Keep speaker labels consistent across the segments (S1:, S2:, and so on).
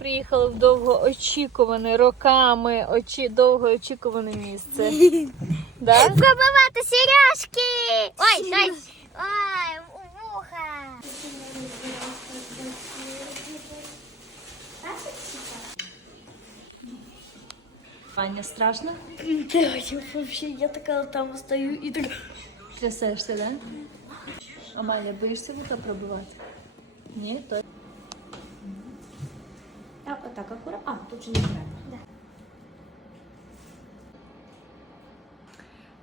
S1: приїхали в довгоочікуване роками, очі, довгоочікуване місце. Да?
S2: Пробивати сережки! Ой, ой, ой, вуха.
S1: Аня, страшно?
S3: Да, я вообще, я такая там стою и так...
S1: Трясешся, да? Амаля, боїшся вуха пробивати? Ні,
S3: А, акуратно. А, тут же не треба.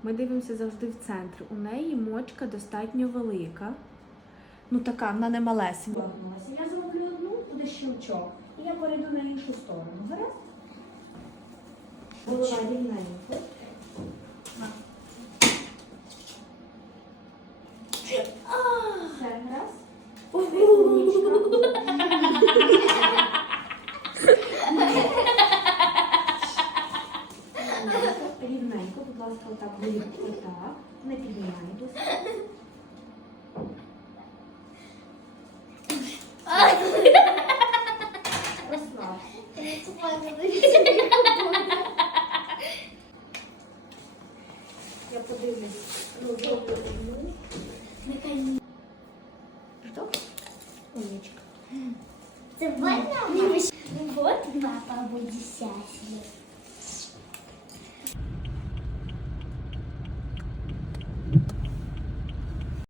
S3: Ми дивимося завжди в центр. У неї мочка достатньо велика. Ну така, вона не малесенька. Я зроблю одну, туди щелчок. І я перейду на іншу сторону. Гаразд? Голова рівненько. Все, раз. Рівненько, будь ласка, отак виліпте, отак. Не піднімайтеся. Розслабся. Я подивлюсь. Ну, добре. Ну. Що? Умничка.
S2: Це больно? Вот папа буде счастлив.